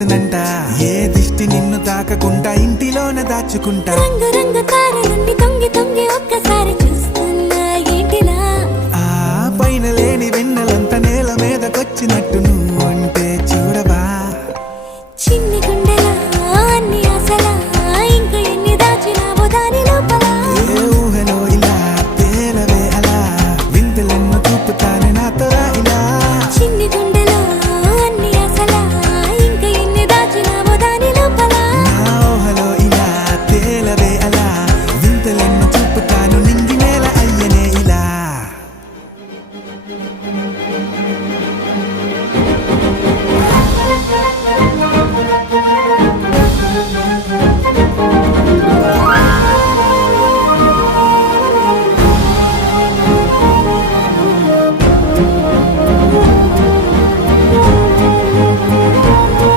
నంట ఏ దిష్టి నిన్ను తాకకుండా ఇంటిలోన దాచుకుంటా రంగు రంగు తారలన్నీ తొంగి తొంగి ఒక్కసారి చూస్తున్నా ఏంటిలా ఆ పైన లేని వెన్నెలంత నేల మీదకొచ్చినట్టు నువ్వు అంటే చూడవా చిన్న